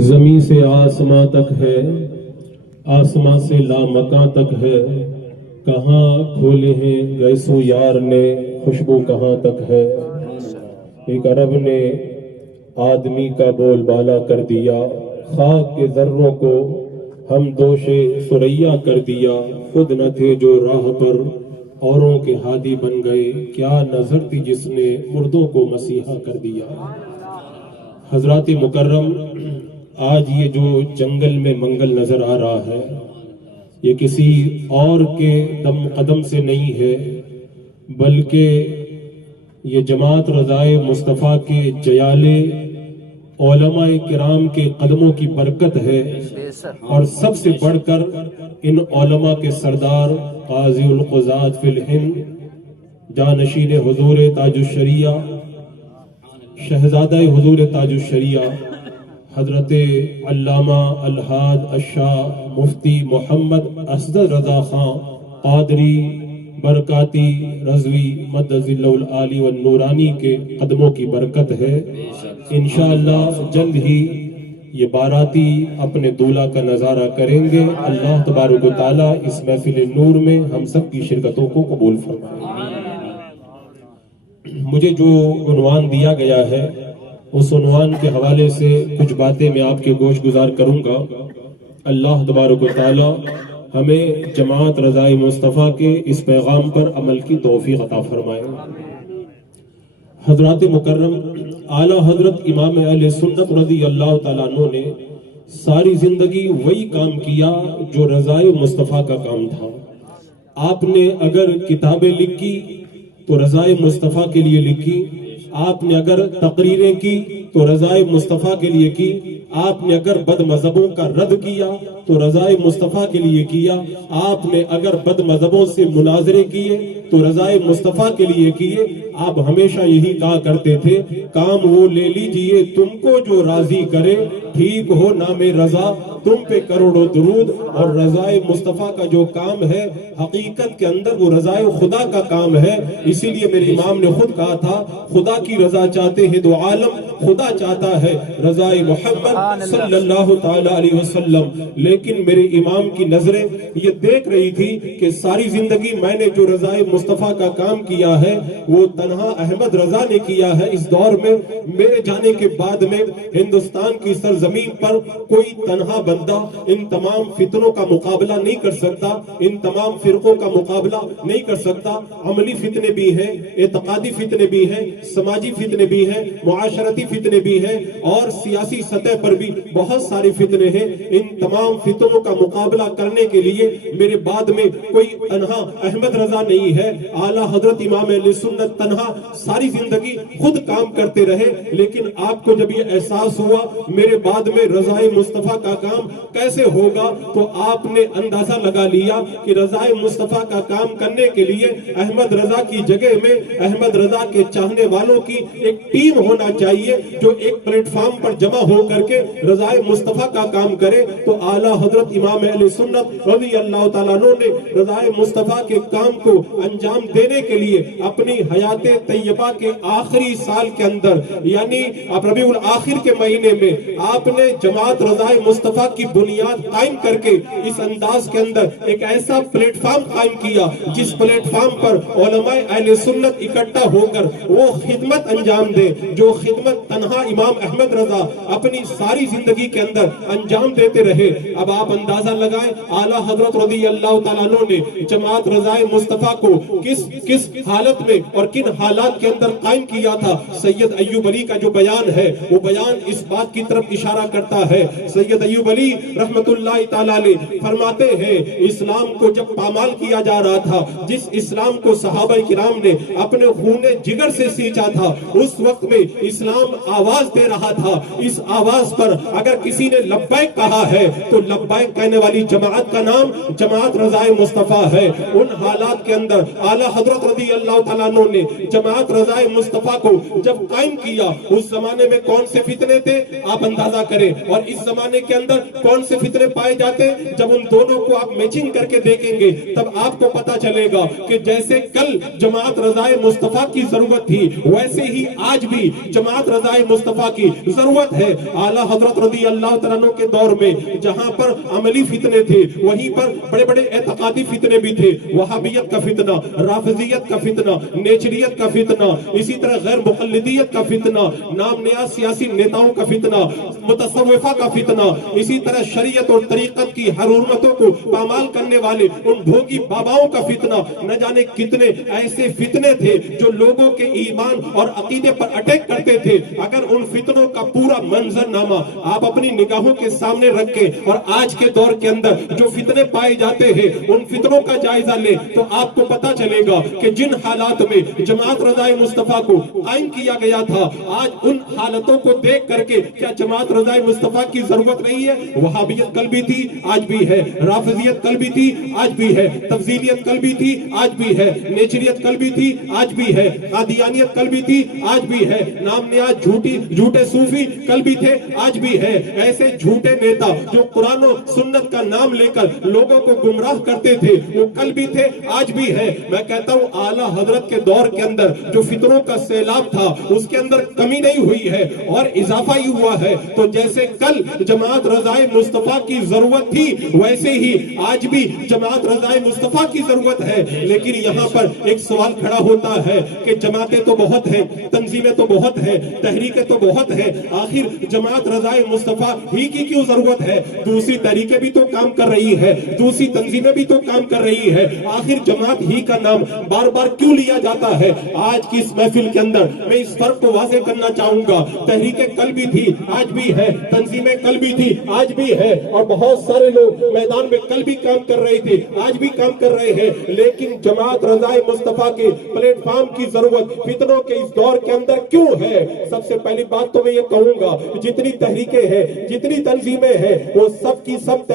زمین سے آسماں تک ہے، آسماں سے لامکاں تک ہے، کہاں کھولے ہیں گیسو یار نے، خوشبو کہاں تک ہے۔ ایک عرب نے آدمی کا بول بالا کر دیا، خاک کے ذروں کو ہم دوش ثریا کر دیا، خود نہ تھے جو راہ پر اوروں کے ہادی بن گئے، کیا نظر تھی جس نے مردوں کو مسیحا کر دیا۔ حضرات مکرم، آج یہ جو جنگل میں منگل نظر آ رہا ہے، یہ کسی اور کے دم قدم سے نہیں ہے، بلکہ یہ جماعت رضائے مصطفیٰ کے جیالے علماء کرام کے قدموں کی برکت ہے، اور سب سے بڑھ کر ان علماء کے سردار قاضی القضات فی الہند، جانشین حضور تاج الشریعہ، شہزادہ حضور تاج الشریعہ حضرت علامہ الحاج الشاہ مفتی محمد اسد رضا خان قادری برکاتی رضوی مدظ اللہ العالی والنورانی کے قدموں کی برکت ہے۔ انشاءاللہ جلد ہی یہ باراتی اپنے دولہا کا نظارہ کریں گے۔ اللہ تبارک و تعالیٰ اس محفل نور میں ہم سب کی شرکتوں کو قبول فرمائے۔ مجھے جو عنوان دیا گیا ہے، اس عنوان کے حوالے سے کچھ باتیں میں آپ کے گوش گزار کروں گا۔ اللہ تبارک و تعالی ہمیں جماعت رضائے مصطفیٰ کے اس پیغام پر عمل کی توفیق عطا فرمائے۔ حضرات مکرم، اعلیٰ حضرت امام اہل سنت رضی اللہ تعالیٰ عنہ نے ساری زندگی وہی کام کیا جو رضائے مصطفیٰ کا کام تھا۔ آپ نے اگر کتابیں لکھی تو رضائے مصطفیٰ کے لیے لکھی، آپ نے اگر تقریریں کی تو رضائے مصطفیٰ کے لیے کی، آپ نے اگر بد مذہبوں کا رد کیا تو رضائے مصطفیٰ کے لیے کیا، آپ نے اگر بد مذہبوں سے مناظرے کیے تو رضائے مصطفیٰ کے لیے کیے۔ آپ ہمیشہ یہی کہا کرتے تھے، کام وہ لے لیجئے تم کو جو راضی کرے، ٹھیک ہو نام رضا تم پہ کروڑوں درود۔ اور رضائے مصطفیٰ کا جو کام ہے حقیقت کے اندر وہ رضائے خدا کا کام ہے۔ اسی لیے میرے امام نے خود کہا تھا، خدا کی رضا چاہتے ہیں تو عالم، خدا چاہتا ہے رضائے محمد صلی اللہ تعالی علیہ وسلم۔ لیکن میرے امام کی نظریں یہ دیکھ رہی تھی کہ ساری زندگی میں نے جو رضائے مصطفیٰ کا کام کیا ہے وہ تنہا احمد رضا نے کیا ہے۔ اس دور میں میرے جانے کے بعد میں ہندوستان کی سرزمین پر کوئی تنہا بندہ ان تمام فتنوں کا مقابلہ نہیں کر سکتا، ان تمام فرقوں کا مقابلہ نہیں کر سکتا۔ عملی فتنے بھی ہیں، اعتقادی فتنے بھی ہیں، سماجی فتنے بھی ہیں، معاشرتی فتنے بھی ہیں، اور سیاسی سطح پر بھی بہت سارے فتنے ہیں۔ ان تمام فتنوں کا مقابلہ کرنے کے لیے میرے بعد میں کوئی تنہا احمد رضا نہیں ہے۔ اعلیٰ حضرت امام اہل سنت تنہا ساری زندگی خود کام کرتے رہے، لیکن آپ کو جب یہ احساس ہوا میرے بعد میں رضائے مصطفیٰ کا کام کیسے ہوگا، تو آپ نے اندازہ لگا لیا کہ رضائے مصطفیٰ کا کام کرنے کے لیے احمد رضا کی جگہ میں احمد رضا کے چاہنے والوں کی ایک ٹیم ہونا چاہیے جو ایک پلیٹ فارم پر جمع ہو کر کے رضائے مصطفیٰ کا کام کرے۔ تو اعلیٰ حضرت امام اہل سنت رضی اللہ تعالیٰ عنہ نے رضائے مصطفیٰ کے کام کو انجام دینے کے لیے اپنی حیات طیبہ کے آخری سال کے اندر، یعنی ربیع الاخر کے مہینے میں، آپ نے جماعت رضائے مصطفیٰ کی بنیاد قائم کر کے اس انداز کے اندر ایک ایسا پلیٹ فارم قائم کیا جس پلیٹ فارم پر علماء اہل سنت اکٹھا ہو کر وہ خدمت انجام دے جو خدمت تنہا امام احمد رضا اپنی ساری زندگی کے اندر انجام دیتے رہے۔ اب آپ اندازہ لگائیں اعلیٰ حضرت رضی اللہ تعالیٰ عنہ نے جماعت رضائے مصطفیٰ کو کس حالت میں اور کن حالات کے اندر قائم کیا تھا۔ سید ایوب علی کا جو بیان ہے وہ بیان اس بات کی طرف اشارہ کرتا ہے۔ سید ایوب علی رحمت اللہ تعالیٰ علیہ فرماتے ہیں، اسلام کو جب پامال کیا جا رہا تھا، جس اسلام کو صحابہ کرام نے اپنے خون جگر سے سینچا تھا، اس وقت میں اسلام آواز دے رہا تھا۔ اس آواز پر اگر کسی نے لبیک کہا ہے تو لبیک کہنے والی جماعت کا نام جماعت رضائے مصطفیٰ ہے۔ ان حالات کے اندر اعلیٰ حضرت رضی اللہ تعالیٰ عنہ نے جماعت رضائے مصطفیٰ کو جب قائم کیا، اس زمانے میں کون سے فتنے تھے آپ اندازہ کریں. اور اس زمانے کے اندر کون سے فتنے پائے جاتے ہیں؟ جب ان دونوں کو آپ میچنگ کر کے دیکھیں گے تب آپ کو پتا چلے گا کہ جیسے کل جماعت رضائے مصطفیٰ کی ضرورت تھی ویسے ہی آج بھی جماعت رضائے مصطفیٰ کی ضرورت ہے. اعلیٰ حضرت رضی اللہ تعالیٰ عنہ کے دور میں جہاں پر عملی فتنے تھے وہیں پر بڑے بڑے اعتقادی فتنے بھی تھے. وہابیت کا فتنہ، رافضیت کا فتنہ، نیچریت کا فتنہ، اسی طرح غیر مقلدیت کا فتنہ، نام نیاز سیاسی نیتاؤں کا فتنہ، متصوفہ کا فتنہ، اسی طرح شریعت اور طریقت کی حرمتوں کو پامال کرنے والے ان بھوگی باباؤں کا فتنہ. نہ جانے کتنے ایسے فتنے تھے جو لوگوں کے ایمان اور عقیدے پر اٹیک کرتے تھے. اگر ان فتنوں کا پورا منظر نامہ آپ اپنی نگاہوں کے سامنے رکھیں اور آج کے دور کے اندر جو فتنے پائے جاتے ہیں ان فتنوں کا جائزہ لیں تو آپ کو پتا چلے گا کہ جن حالات میں جماعت رضائے مصطفیٰ کو قائم کیا گیا تھا آج ان حالتوں کو دیکھ کر کے کیا جماعت رضائے مصطفیٰ کی ضرورت نہیں ہے؟ وہابیت کل بھی تھی آج بھی ہے، رافضیت کل بھی تھی آج بھی ہے، تفضیلیت کل بھی تھی آج بھی ہے، نیچریت کل بھی تھی آج بھی ہے، قادیانیت کل بھی تھی آج بھی ہے، نام نیاز جھوٹے صوفی کل بھی تھے آج بھی ہے. ایسے جھوٹے نیتا جو قرآن و سنت کا نام لے کر لوگوں کو گمراہ کرتے تھے وہ کل بھی تھے آج بھی ہے. میں کہتا ہوں اعلیٰ حضرت کے دور کے اندر جو فتنوں کا سیلاب تھا اس کے اندر کمی نہیں ہوئی ہے اور اضافہ ہی ہوا ہے. تو جیسے کل جماعت رضائے مصطفیٰ کی ضرورت تھی ویسے ہی آج بھی جماعت رضائے مصطفیٰ کی ضرورت ہے. لیکن یہاں پر ایک سوال کھڑا ہوتا ہے کہ جماعتیں تو بہت ہیں، تنظیمیں تو بہت ہیں، تحریکیں تو بہت ہیں، آخر جماعت رضائے مصطفیٰ ہی کی کیوں ضرورت ہے؟ دوسری تحریکیں بھی تو کام کر رہی ہے، دوسری تنظیمیں بھی تو کام کر رہی ہے، آخر جماعت ہی کا نام بار بار کیوں لیا جاتا ہے؟ آج کی اس محفل کے اندر میں اس فرق کو واضح کرنا چاہوں گا. تحریکیں کل بھی تھی آج بھی ہے، تنظیمیں کل بھی تھی آج بھی ہے، اور بہت سارے لوگ میدان میں کل بھی کام کر رہے تھے آج بھی کام کر رہے ہیں. لیکن جماعت رضائے مصطفیٰ کے پلیٹ فارم کی ضرورت فتنوں کے اس دور کے اندر کیوں ہے؟ سب سے پہلی بات تو میں یہ کہوں گا جتنی تحریکیں ہیں، جتنی تنظیمیں ہیں، وہ سب کی سب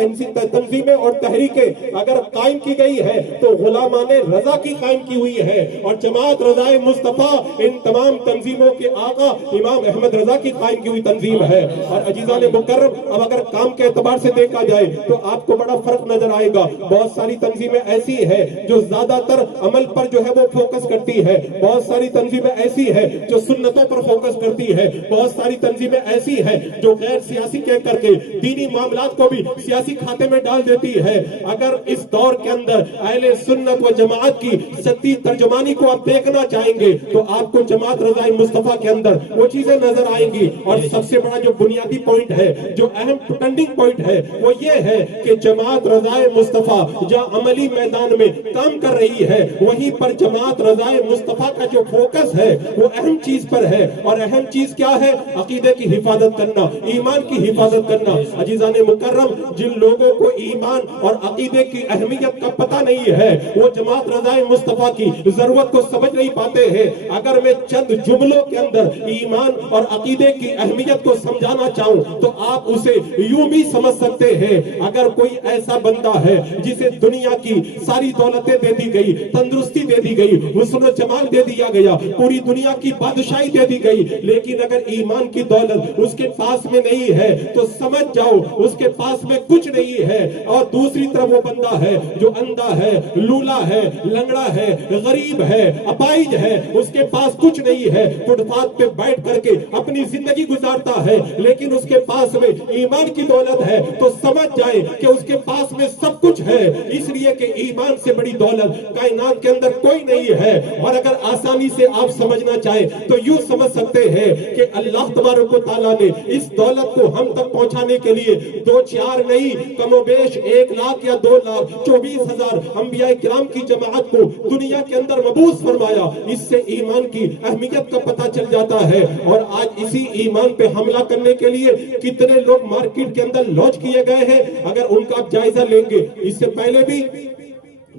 تنظیمیں اور تحریکیں اگر قائم کی گئی ہے تو غلامان رضا کی قائم کی ہوئی ہے، اور جماعت رضائے مصطفیٰ ان تمام تنظیموں کے آقا امام احمد رضا کی قائم کی ہوئی تنظیم ہے. اور عزیزان مکرم اب اگر کام کے اعتبار سے دیکھا جائے تو آپ کو بڑا فرق نظر آئے گا. بہت ساری تنظیمیں ایسی ہیں جو زیادہ تر عمل پر جو ہے وہ فوکس کرتی ہے، بہت ساری تنظیمیں ایسی ہیں جو سنتوں پر فوکس کرتی ہے، بہت ساری تنظیمیں ایسی ہیں جو غیر سیاسی کہہ کر کے دینی معاملات کو بھی سیاسی کھاتے میں ڈال دیتی ہے. اگر اس دور کے اندر اہل سنت و جماعت کی سچی ترجمانی کو آپ دیکھنا چاہیں گے تو آپ کو جماعت رضائے مصطفیٰ کے اندر وہ چیزیں نظر آئیں گی. اور سب سے بڑا جو بنیادی پوائنٹ ہے، جو اہم ٹرننگ پوائنٹ ہے، وہ یہ ہے کہ جماعت رضائے مصطفیٰ جہاں عملی میدان میں کام کر رہی ہے وہیں پر جماعت رضائے مصطفیٰ کا جو فوکس ہے وہ اہم چیز پر ہے. اور اہم چیز کیا ہے؟ عقیدے کی حفاظت کرنا، ایمان کی حفاظت کرنا. عزیزان مکرم جن لوگوں کو ایمان اور عقیدے کی اہمیت کا پتہ نہیں ہے وہ جماعت رضائے مصطفیٰ کی ضرورت کو سمجھ نہیں پاتے ہیں. اگر میں چند جملوں کے اندر ایمان اور عقیدے کی اہمیت کو سمجھانا چاہوں تو آپ اسے یوں بھی سمجھ سکتے ہیں. اگر کوئی ایسا بندہ ہے جسے دنیا کی ساری دولتیں دے دی گئی، تندرستی دے دی گئی، حسن و جمال دے دیا گیا، پوری دنیا کی بادشاہی دے دی گئی، لیکن اگر ایمان کی دولت اس کے پاس میں نہیں ہے تو سمجھ جاؤ اس کے پاس میں کچھ نہیں ہے. اور دوسری طرف وہ بندہ ہے جو اندھا ہے، لولا ہے، لنگڑا ہے، غریب ہے، اپائج ہے، اس کے پاس کچھ نہیں ہے، فٹ پاتھ پہ بیٹھ کر کے اپنی زندگی گزارتا ہے، لیکن اس کے پاس میں ایمان کی دولت ہے تو سمجھ جائے کہ اس کے پاس میں سب کچھ ہے. اس لیے کہ ایمان سے بڑی دولت کائنات کے اندر کوئی نہیں ہے. اور اگر آسانی سے آپ سمجھنا چاہیں تو یوں سمجھ سکتے ہیں کہ اللہ تبارک و تعالیٰ نے اس دولت کو ہم تک پہنچانے کے لیے 2-4 نہیں کم و بیش 1 لاکھ یا 2,24,000 انبیاء کرام کی جماعت کو دنیا کے اندر مبعوث فرمایا. اس سے ایمان کی اہمیت کا پتہ چل جاتا ہے. اور آج اسی ایمان پہ حملہ کرنے کے لیے کتنے لوگ مارکیٹ کے اندر لانچ کیے گئے ہیں. اگر ان کا آپ جائزہ لیں گے اس سے پہلے بھی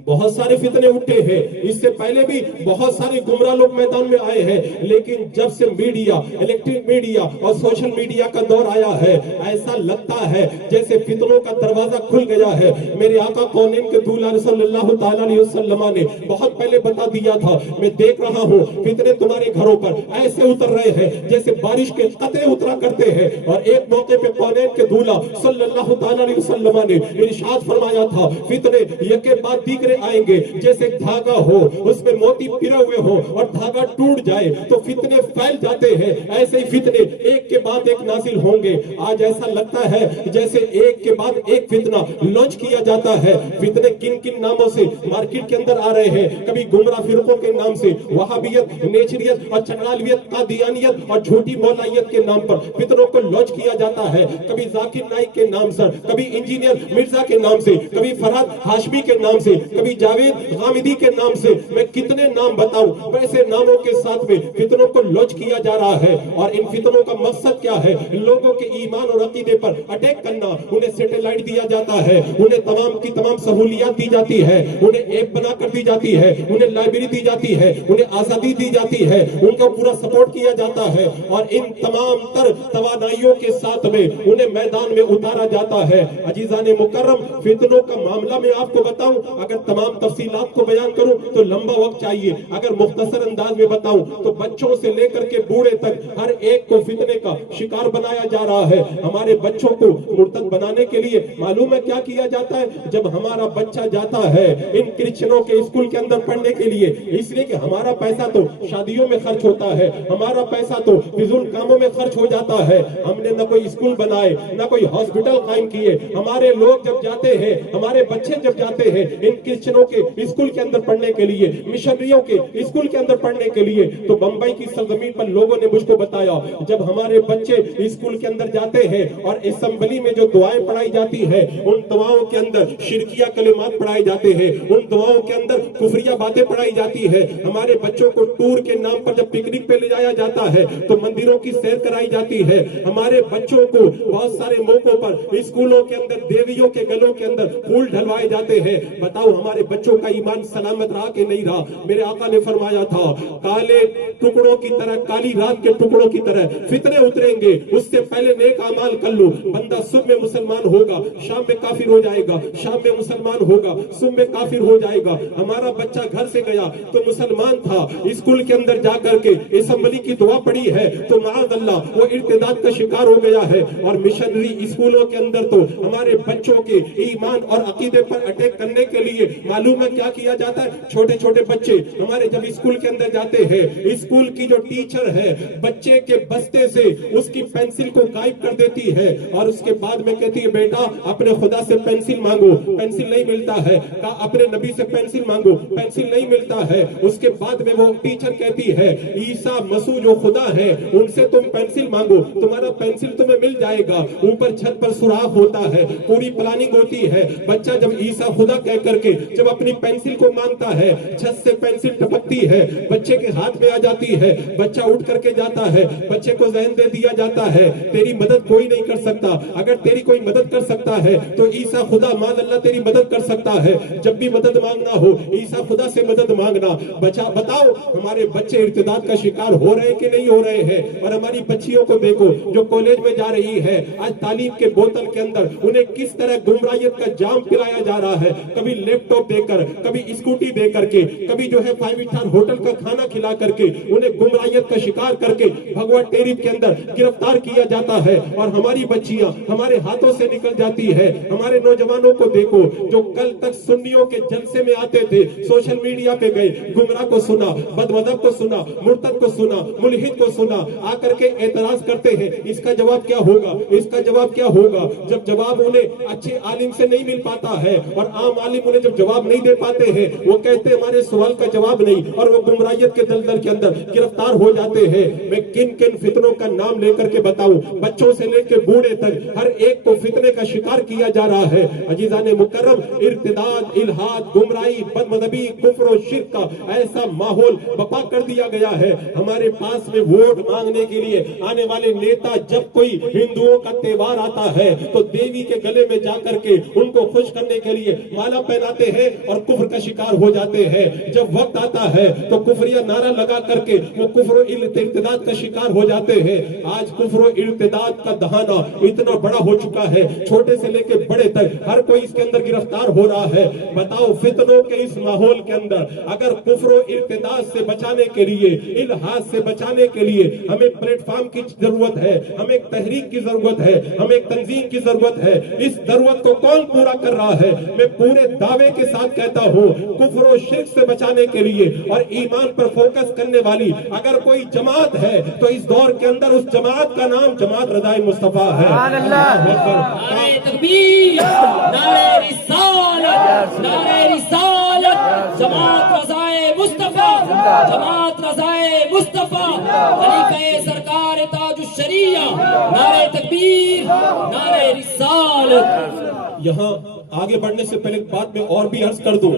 बहुत सारे फितने उठे हैं, इससे पहले भी बहुत सारे गुमराह लोग मैदान में आए हैं, लेकिन जब से मीडिया, इलेक्ट्रिक मीडिया और सोशल मीडिया का दौर आया है, ऐसा लगता है जैसे फितनों का दरवाजा खुल गया है। मेरे आका कौनेन के दूल्हा सल्लल्लाहु ताला अलैहि वसल्लम ने बहुत पहले बता दिया था, मैं देख रहा हूँ फितने तुम्हारे घरों पर ऐसे उतर रहे हैं जैसे बारिश के कतरे उतरा करते हैं। और एक मौके पे कौनेन के दूल्हा सल्लल्लाहु ताला अलैहि वसल्लम ने इरशाद फरमाया था, फितने यके बाद दीगरे आएंगे जैसे धागा हो, उसमें मोती पिरे हुए हो और धागा टूट जाए तो फितने फैल जाते हैं, ऐसे ही फितने एक के बाद एक नाजिल होंगे। आज ऐसा लगता है जैसे एक के बाद एक फितना लॉन्च किया जाता है। फितने किन किन नामों से मार्केट के अंदर आ रहे हैं, कभी गुमराह फिरकों के नाम से, वहाबियत, नेचरियत और चकरालवियत, कादियानियत और झूठी मौलाइयत के नाम पर फितनों को लॉन्च किया जाता है। कभी जाकिर नाइक के नाम से, कभी इंजीनियर मिर्जा के नाम से, कभी फरहाद हाशमी के नाम से, कभी जावेद गामिदी के नाम से, मैं कितने नाम बताऊं। वैसे नामों के साथ में फितनों को लॉन्च किया जा रहा है। और इन फितनों का मकसद क्या है? लोगों के ईमान और अकीदे पर अटैक करना। उन्हें सैटेलाइट दिया जाता है, उन्हें तमाम की तमाम सहूलियात दी जाती है, उन्हें ऐप बना कर दी जाती है, उन्हें लाइब्रेरी दी जाती है, उन्हें आजादी दी जाती है, उनको पूरा सपोर्ट किया जाता है। और इन तमाम तर तवानाइयों के साथ में उन्हें मैदान में उतारा जाता है। अजीजाने मुकर्रम, फितनों का मामला में आपको बताऊं, अगर तमाम तफसीलात को बयान करूं तो लंबा वक्त चाहिए। अगर मुख्तसर अंदाज में बताऊं तो बच्चों से लेकर के बूढ़े तक हर एक को फितने का शिकार बनाया जा रहा है। हमारे बच्चों को मुर्तद बनाने के लिए मालूम है क्या किया जाता है? जब हमारा बच्चा जाता है इन क्रिश्चियनों के स्कूल के अंदर पढ़ने के लिए, इसलिए कि हमारा पैसा तो शादियों में खर्च होता है, हमारा पैसा तो फिजूल कामों में खर्च हो जाता है। हमने न कोई स्कूल बनाए, न कोई हॉस्पिटल कायम किए। हमारे लोग जब जाते हैं, हमारे बच्चे जब जाते हैं इन क्रिश्चियनों के स्कूल के अंदर पढ़ने के लिए, मिशनरियों के स्कूल के अंदर पढ़ने के लिए, तो बंबई की सरजमीन पर लोगों ने मुझको बताया, जब हमारे बच्चे स्कूल के अंदर जाते हैं और असेंबली में जो दुआएं पढ़ाई जाती है, उन दुआओं के अंदर शिरकिया कलिमात पढ़ाए जाते हैं, उन दुआओं के अंदर कुफरिया बातें पढ़ाई जाती है। हमारे बच्चों को टूर के नाम पर जब पिकनिक पे ले जाया जाता है तो मंदिरों की सैर कराई जाती है। हमारे बच्चों को बहुत सारे मौकों पर स्कूलों के अंदर देवियों के गलों के अंदर फूल ढलवाए जाते हैं। बताओ हमारे बच्चों का ईमान सलामत रहा कि नहीं रहा? मेरे आका ने फरमाया था, काले टुकड़ों की तरह, काली रात के टुकड़ों की तरह फितने उतरेंगे, उससे पहले नेक अमाल कर लो। बंदा सुबह में मुसलमान होगा, शाम में काफिर हो जाएगा, शाम में मुसलमान होगा, सुबह में काफिर हो जाएगा। हमारा बच्चा घर से गया तो मुसलमान था, स्कूल के अंदर जाकर के असेंबली की दुआ पड़ी है तो माअज़ अल्लाह वो इर्तिदाद का शिकार हो गया है। और मिशनरी स्कूलों के अंदर तो हमारे बच्चों के ईमान और अकीदे पर अटैक करने के लिए मालूम है क्या किया जाता है? छोटे छोटे बच्चे हमारे जब स्कूल के अंदर जाते हैं, स्कूल की जो टीचर है बच्चे के बस्ते से उसकी पेंसिल को गायब कर देती है और उसके बाद में कहती है, बेटा अपने खुदा से पेंसिल मांगो, पेंसिल नहीं मिलता है। कहा अपने नबी से पेंसिल मांगो, पेंसिल नहीं मिलता है। उसके बाद में वो टीचर कहती है, ईसा मसीह जो खुदा है उनसे तुम पेंसिल मांगो, तुम्हारा पेंसिल तुम्हें मिल जाएगा। ऊपर छत पर सुराख होता है, पूरी प्लानिंग होती है। बच्चा जब ईसा खुदा कह करके जब अपनी पेंसिल को मांगता है, छत से पेंसिल टपकती है, बच्चे के हाथ में आ जाती है, बच्चा उठ करके जाता है, बच्चे को ज़हन दे दिया जाता है, तेरी मदद कोई नहीं कर सकता। अगर तेरी कोई मदद कर सकता है तो ईसा खुदा माद अल्लाह तेरी मदद कर सकता है। जब भी मदद मांगना हो ईसा खुदा से मदद मांगना। बच्चा बताओ हमारे बच्चे इर्तिदाद का शिकार हो रहे हैं कि नहीं हो रहे हैं? और हमारी बच्चियों को देखो जो कॉलेज में जा रही है, आज तालीम के बोतल के अंदर उन्हें किस तरह गुमराहियत का जाम पिलाया जा रहा है। कभी लैपटॉप देकर, कभी स्कूटी दे करके, कभी जो है 5 स्टार होटल का खाना खिला करके उन्हें गुमराहियत का शिकार करके भगवा टेरिफ के अंदर गिरफ्तार किया जाता है। और हमारी बच्चियां हमारे हाथों से निकल जाती है। हमारे नौजवानों को देखो जो कल तक सुन्नियों के जलसे में आते थे, सोशल मीडिया पे गए, गुमराह को सुना, बदमज़हब को सुना, मुर्तद को सुना, मुल्हिद को सुना, आकर के एतराज करते हैं। इसका जवाब क्या होगा? इसका जवाब क्या होगा? जब जवाब उन्हें अच्छे आलिम से नहीं मिल पाता है और आम आलिम उन्हें जब जवाब नहीं दे पाते हैं, वो कहते हैं हमारे सवाल का जवाब नहीं, और वो गुमराहियत के दलदल के अंदर गिरफ्तार हो जाते हैं। मैं किन किन फितनों का नाम लेकर के बताऊं? बच्चों से लेकर बूढ़े तक हर एक को फितने का शिकार किया जा रहा है। अजीजाने मुकर्रम, इर्तिदाद, इल्हाद, गुमराही, बदमज़हबी, कुफ्र और शिर्क का ऐसा माहौल बपा कर दिया गया है। हमारे पास में वोट मांगने के लिए आने वाले नेता जब कोई हिंदुओं का त्योहार आता है तो देवी के गले में जाकर के उनको खुश करने के लिए माला पहनाते ہیں اور कुफ्र का शिकार हो जाते हैं। जब वक्त आता है तो कुफ्रिया नारा लगा करके वो कुफ्र और इर्तिदाद का शिकार हो जाते हैं। आज कुफ्र और इर्तिदाद का दहाना इतना बड़ा हो चुका है, छोटे से लेके बड़े तक हर कोई इसके अंदर गिरफ्तार हो रहा है। बताओ फितनों के इस माहौल के अंदर अगर कुफ्र और इर्तिदाद से बचाने के लिए, इल्हाद से बचाने के लिए हमें प्लेटफॉर्म की जरूरत है, हमें एक तहरीक की जरूरत है, हमें एक तंजीम की जरूरत है। इस जरूरत को कौन पूरा कर रहा है? मैं पूरे दावे के साथ कहता हूँ, कुफ्र और शिर्क से बचाने के लिए और ईमान पर फोकस करने वाली अगर कोई जमात है तो इस दौर के अंदर उस जमात का नाम जमात रज़ाए मुस्तफा है। नारे तकबीर, नारे रिसालत, नारे रिसालत, जमात रज़ाए मुस्तफा, जमात रज़ाए मुस्तफा, खलीफे सरकार ताजुश शरीया, नारे तकबीर, नारे रिसालत। यहाँ आगे बढ़ने से पहले एक बात मैं और भी अर्ज कर दूं।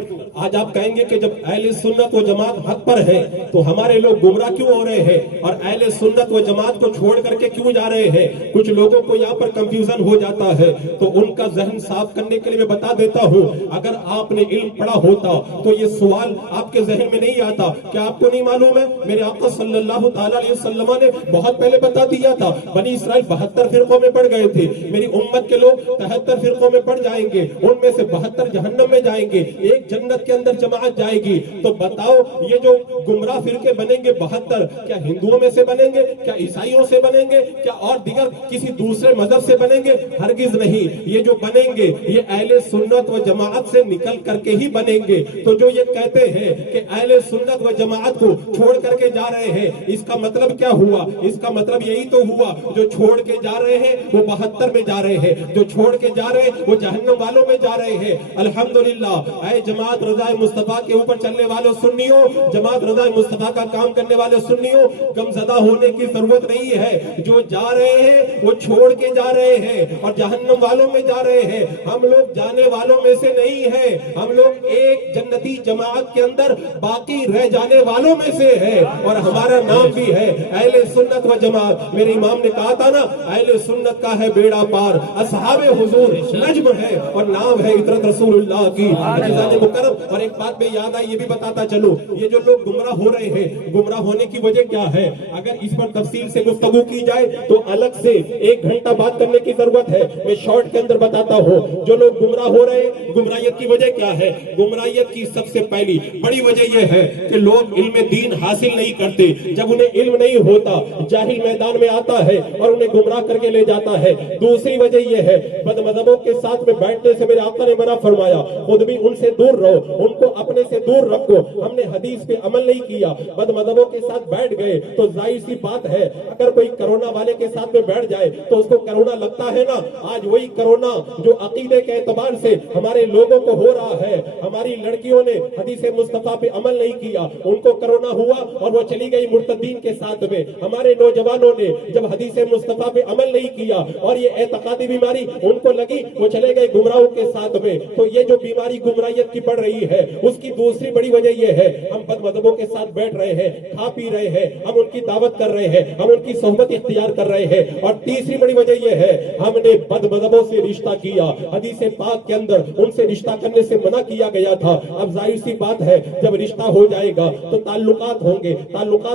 आज आप कहेंगे कि जब अहले सुन्नत व जमात हक पर है तो हमारे लोग गुमराह क्यों हो रहे हैं और अहले सुन्नत व जमात को छोड़ करके क्यों जा रहे हैं? कुछ लोगों को यहाँ पर कंफ्यूजन हो जाता है, तो उनका जहन साफ करने के लिए मैं बता देता हूँ। अगर आपने इल्म पढ़ा होता तो ये सवाल आपके जहन में नहीं आता। क्या आपको नहीं मालूम है? मेरे आका सल्लल्लाहु ताला अलैहि वसल्लम ने बहुत पहले बता दिया था, बनी इसराइल 72 फिरकों में पड़ गए थे, मेरी उम्मत के लोग 73 फिरकों में पड़ जाएंगे, उनमें से 72 जहन्नम में जाएंगे, एक जन्नत के अंदर जमात जाएगी। तो बताओ ये जो गुमराह फिरके बनेंगे 72, क्या हिंदुओं में से बनेंगे, क्या ईसाइयों से बनेंगे, क्या और दीगर किसी दूसरे मजहब से बनेंगे? हरगिज नहीं। ये जो बनेंगे ये अहले सुन्नत व जमात से निकल करके ही बनेंगे। तो जो ये कहते हैं कि अहले सुन्नत व जमात को छोड़ करके जा रहे हैं, इसका मतलब क्या हुआ? इसका मतलब यही तो हुआ, जो छोड़ के जा रहे हैं वो 72 में जा रहे हैं, जो छोड़ के जा रहे हैं वो जहन्नम वालों में जा रहे हैं। अल्हम्दुलिल्लाह, ऐ जमात रज़ाए मुस्तफा के ऊपर चलने वालों सुन्नियों, जमात रज़ाए मुस्तफा का काम करने वाले सुन्नियों, गमज़दा होने की जरूरत नहीं है। जो जा रहे हैं वो छोड़ के जा रहे हैं और जहन्नम वालों में जा रहे हैं। हम लोग जाने वालों में से नहीं है, हम लोग एक जन्नती जमात के अंदर बाकी रह जाने वालों में से है और हमारा नाम भी है अहले सुन्नत व जमात। मेरे इमाम ने कहा था ना, अहले सुन्नत का है बेड़ा पार, असहाबे हुजूर नज्म है और नाम है इतरत रसूलुल्लाह की। मुकर्रम। और एक बात में याद आई, ये भी बताता चलो, ये जो लोग गुमराह हो रहे हैं, गुमराह होने की वजह क्या है? अगर इस पर तफसील से गुफ्तगू की जाए तो अलग से 1 घंटा बात करने की जरूरत है। मैं शॉर्ट के अंदर बताता हूँ, जो लोग गुमराह हो रहे हैं, गुमराहियत की वजह क्या है? गुमराहियत की सबसे पहली बड़ी वजह यह है कि लोग इल्म दीन हासिल नहीं करते। जब उन्हें इल्म नहीं होता, जाहिल मैदान में आता है और उन्हें गुमराह करके ले जाता है। दूसरी वजह यह है, बदमज़हबों के साथ में बैठने से मेरे आका ने मना फरमाया, खुद भी उनसे दूर रहो, उनको अपने से दूर रखो। हमने हदीस पे अमल नहीं किया, बदमज़हबों के साथ बैठ गए तो जाहिर सी बात है, अगर कोई कोरोना वाले के साथ में बैठ जाए तो उसको कोरोना लगता है ना। आज वही कोरोना जो अकीदे के एतबार से हमारे लोगों को हो रहा है, हमारी लड़कियों ने हदीस मुस्तफा पे अमल नहीं किया, उनको कोरोना हुआ और वो चली गई मुर्तदीन के साथ में। हमारे नौजवानों ने जब हदीस मुस्तफा पे अमल नहीं किया और ये एतकादी बीमारी उनको लगी, वो चले गए गुमराहों के साथ में। तो ये जो बीमारी गुमराहियत की बढ़ रही है, उसकी दूसरी बड़ी वजह यह है, हम बदमज़हबों के साथ बैठ रहे हैं, खा पी रहे हैं, हम उनकी दावत कर रहे हैं, हम उनकी सोहबत इख्तियार कर रहे हैं। और तीसरी बड़ी वजह यह है, हमने बदमज़हबों से रिश्ता किया। हदीस पाक के अंदर उनसे रिश्ता करने से मना किया गया था। अब जाहिर सी बात है, जब रिश्ता हो जाएगा तो ताल्लुकात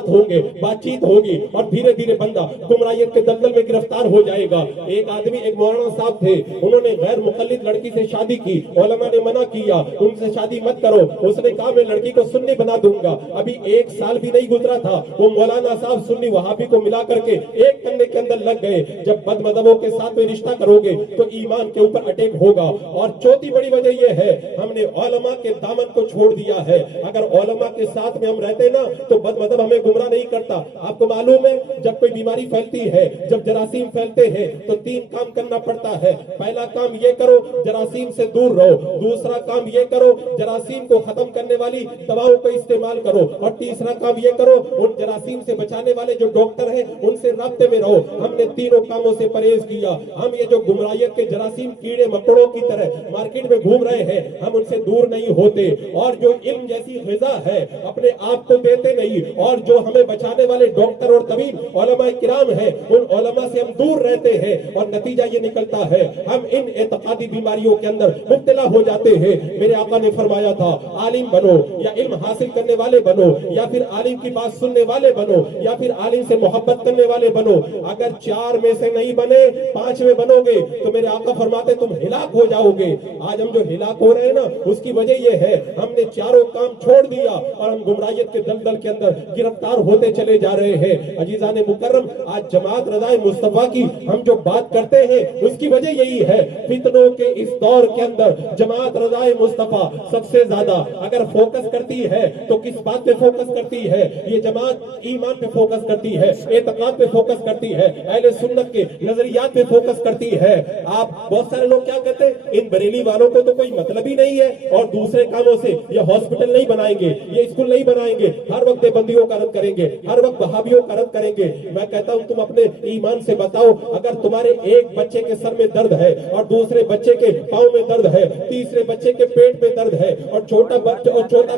होंगे, बातचीत होगी और धीरे धीरे बंदा गुमराहियत के दलदल में गिरफ्तार हो जाएगा। एक आदमी, एक मौलाना साहब थे, उन्होंने गैर मुक़ल्लिद लड़की से शादी की, उलमा ने मना किया, उनसे शादी मत करो। उसने कहा मैं लड़की को सुन्नी बना दूंगा। अभी 1 साल भी नहीं गुजरा था, वो मौलाना साहब सुन्नी वहाबी को मिला करके एक करने के अंदर लग गए। जब बदमज़हबों के साथ में रिश्ता करोगे तो ईमान के ऊपर अटैक होगा। और चौथी बड़ी वजह यह है, हमने उलमा के दामन को छोड़ दिया है। अगर उलमा के साथ में हम रहते ना तो बदमज़हब हमें गुमराह नहीं करता। आपको मालूम है, जब कोई बीमारी फैलती है, जब जरासीम फैलते हैं तो 3 काम करना पड़ता है। पहला काम ये करो, जरासीम से दूर रहो। दूसरा काम ये करो, जरासीम को खत्म करने वाली दवाओं को इस्तेमाल करो। और तीसरा काम ये करो, उन जरासीम से बचाने वाले जो डॉक्टर हैं उनसे राब्ते में रहो। हमने तीनों कामों से परहेज किया। हम ये जो गुमराहियत के जरासीम कीड़े मकोड़ों की तरह मार्केट में घूम रहे हैं, हम उनसे दूर नहीं होते। और जो इल्म जैसी ग़िज़ा है अपने आप को देते नहीं, और जो हमें बचाने वाले डॉक्टर और तबीब उलमा किराम हैं, उन उलमा से हम दूर रहते हैं। और नतीजा ये निकलता है, हम इन एतकादी बीमारियों के अंदर मुब्तला हो जाते हैं। मेरे आका ने फरमाया था, आलिम बनो या इल्म हासिल करने वाले बनो या फिर आलिम की बात सुनने वाले बनो या फिर आलिम से मोहब्बत करने वाले बनो। अगर 4 में से नहीं बने 5 में बनोगे तो मेरे आका फरमाते तुम हिलाक हो जाओगे। आज हम जो हिलाक हो रहे हैं ना, उसकी वजह ये है हमने चारों काम छोड़ दिया और हम गुमराहियत के दलदल के अंदर गिरफ्तार होते चले जा रहे हैं। अजीजान मुकर्रम, आज जमात रज़ाए मुस्तफा की हम जो बात करते हैं उसकी वजह यही है, फितनों के इस दौर के अंदर जमात रज़ाए मुस्तफा सबसे ज्यादा अगर फोकस करती है तो किस बात पे फोकस करती है? ये जमात ईमान पे फोकस करती है, एतकाद पे फोकस करती है, अहले सुन्नत के नजरियात पे फोकस करती है। आप बहुत सारे लोग क्या कहते हैं, इन बरेली वालों को तो कोई मतलब ही नहीं है और दूसरे कामों से ये हॉस्पिटल नहीं बनाएंगे, ये स्कूल नहीं बनाएंगे, हर वक्त देवबंदियों का रद्द करेंगे, हर वक्त वहाबियों का रद्द करेंगे। मैं कहता हूं तुम अपने ईमान से बताओ, अगर तुम्हारे एक बच्चे के सर में दर्द है और दूसरे बच्चे के पाँव में दर्द है, तीसरे बच्चे के पेट में दर्द है और छोटा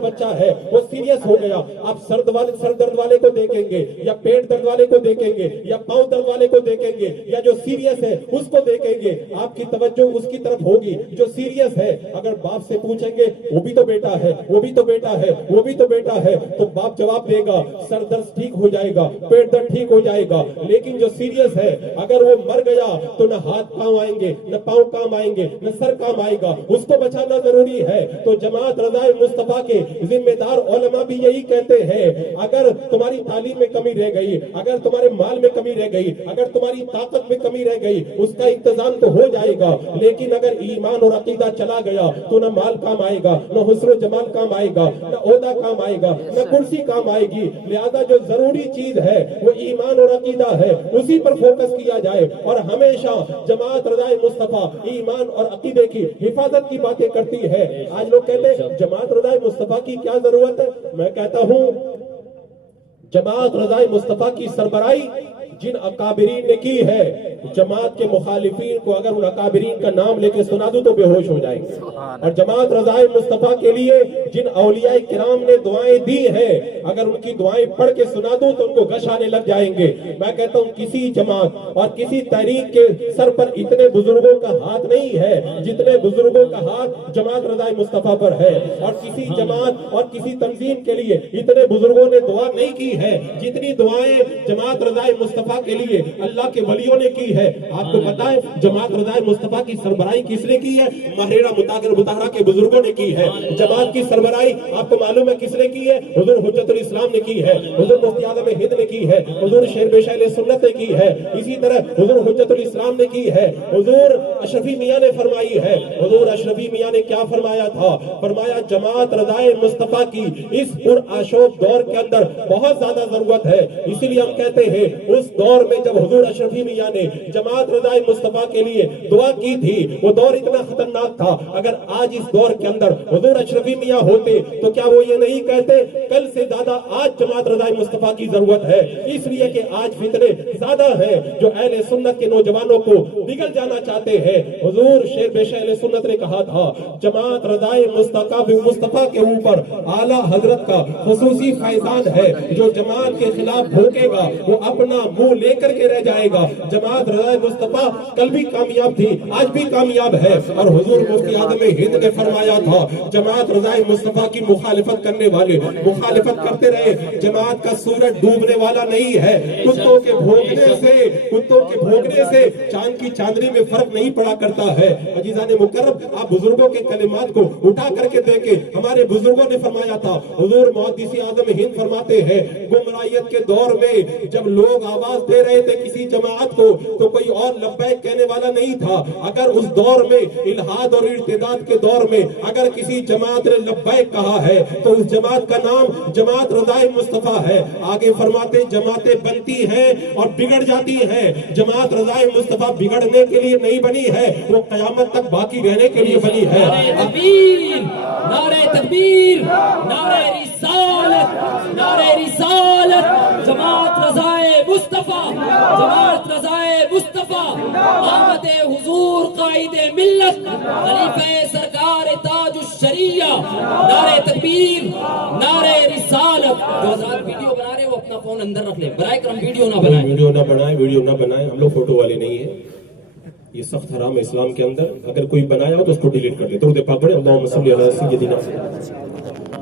बच्चा है वो सीरियस हो गया, आप सर दर्द वाले को देखेंगे या पेट दर्द वाले को देखेंगे या पाँव दर्द वाले को देखेंगे या जो सीरियस है उसको देखेंगे, आपकी तवज्जो उसकी तरफ होगी जो सीरियस है। अगर बाप से पूछेंगे वो भी तो बेटा है, वो भी तो बेटा है, वो भी तो बेटा है, तो बाप जवाब देगा सर दर्द ठीक हो जाएगा, पेट दर्द ठीक हो जाएगा। लेकिन जो सीरियस है अगर वो मर गया तो न हाथ काम आएंगे, न पाँव काम आएंगे, न सर काम आएगा, उसको बचाना जरूरी है। तो जमात रज़ाए मुस्तफा के जिम्मेदार उलमा भी यही कहते हैं, अगर तुम्हारी तालीम में कमी रह गई, अगर तुम्हारे माल में कमी रह गई, अगर तुम्हारी ताकत में कमी रह गई, उसका इंतजाम तो हो जाएगा, लेकिन अगर ईमान और अकीदा चला गया तो न माल काम आएगा, न हुस्न जमाल काम आएगा, न ओहदा काम आएगा, न कुर्सी काम आएगी। लिहाजा जो जरूरी चीज है वो ईमान और अकीदा है, उसी पर फोकस किया जाए। और हमेशा जमात रज़ाए मुस्तफा ईमान और अकीदे की हिफाजत की बातें करती है। आज लोग कहते हैं जमात रज़ाए मुस्तफा की क्या जरूरत है? मैं कहता हूं जमात रज़ाए मुस्तफा की सरबराही जिन अकाबिरीन ने की है, जमात के मुखालिफीन को अगर उन अकाबिरीन का नाम लेके सुना दूं तो बेहोश हो जाएंगे। और जमात रज़ाए मुस्तफा के लिए जिन औलिया किराम ने दुआएं दी हैं, अगर उनकी दुआएं पढ़ के सुना दूं तो उनको गश आने लग जाएंगे। मैं कहता हूं किसी जमात और किसी तहरीक के सर पर इतने बुजुर्गों का हाथ नहीं है जितने बुजुर्गों का हाथ जमात रज़ाए मुस्तफा पर है। और किसी जमात और किसी तंजीम के लिए इतने बुजुर्गों ने दुआ नहीं की है जितनी दुआएं जमात रज़ाए मुस्तफा के लिए अल्लाह के वलियों ने की है। आपको पता है जमात रज़ाए मुस्तफा की सरबराही किसने की है? महरेरा मुताहरा के बुजुर्गों ने की है। जमात की सरबराही आपको मालूम है किसने की है? हुजूर हुज्जतुल इस्लाम ने की है, हुजूर मुफ्ती आज़म हिंद ने की है, हुजूर शेर अहले सुन्नत ने की है, इसी तरह हुजूर हुज्जतुल इस्लाम ने की है, हुजूर अशरफी मियां ने फरमाई है। हुजूर अशरफी मियां ने क्या फरमाया था? फरमाया जमात रज़ाए मुस्तफा की इस पुरआशोक दौर के अंदर बहुत ज्यादा जरूरत है। इसीलिए हम कहते हैं उस दौर में जब हुजूर अशरफी मियां ने जमात रज़ाए मुस्तफा के लिए दुआ की थी, वो दौर इतना खतरनाक था। अगर आज इस दौर के अंदर हुजूर अशरफी मियां होते तो क्या वो ये नहीं कहते कल से ज्यादा आज जमात रज़ाए मुस्तफा की जरूरत है? इसलिए कि आज फितने ज्यादा है जो अहले सुन्नत के नौजवानों को बिगड़ जाना चाहते हैं। हुजूर शेर अहले सुन्नत ने कहा था जमात रज़ाए मुस्तफा के ऊपर आला हजरत का खुसूसी फैजान है, जो जमात के खिलाफ भोंकेगा वो अपना मुंह लेकर के रह जाएगा। जमात रज़ाए मुस्तफा कल भी कामयाब थी, आज भी कामयाब है। और हुजूर मुफ्ती आज़म हिंद ने फरमाया था जमात रज़ाए मुस्तफा की मुखालिफत करने वाले मुखालिफत करते रहे, जमात का सूरज डूबने वाला नहीं है। कुत्तों के भोंकने से चांद की चांदनी में फर्क नहीं पड़ा करता है। अजीज़ान मुकर्रम, आप बुजुर्गों के कलिमात को उठा करके देखे, हमारे बुजुर्गों ने फरमाया था। हुजूर मुहद्दिस आज़म हिंद फरमाते हैं गुमराहियत के दौर में जब लोग आवाज दे रहे थे किसी जमात को तो कोई और लब्बैक कहने वाला नहीं था। अगर उस दौर में इल्हाद और इर्तिदाद के दौर में अगर किसी जमात ने लब्बैक कहा है तो उस जमात का नाम जमात रज़ाए मुस्तफा है। आगे फरमाते जमातें बनती हैं और बिगड़ जाती हैं, जमात रज़ाए मुस्तफा बिगड़ने के लिए नहीं बनी है, वो क़यामत तक बाकी रहने के लिए बनी है। नारे तकबीर, नारे रिसालत, नारे रिसालत, जमात रज़ाए मुस्तफा, जमात रज़ाए मुस्तफा, आमदे हुजूर कायदे मिल्लत, खलीफे सरकार ताजुश शरिया, नारे तकबीर, नारे रिसालत। जो हज़रात वीडियो बना रहे हो अपना फोन अंदर रख ले, बराए करम वीडियो ना बनाए, वीडियो ना बनाए, हम लोग फोटो वाले नहीं है। ये सख्त हराम है इस्लाम के अंदर, अगर कोई बनाया हो तो उसको डिलीट कर दे। दुरूद पाक पढ़े, अल्लाहुम्मा सल्ली अला सय्यदिना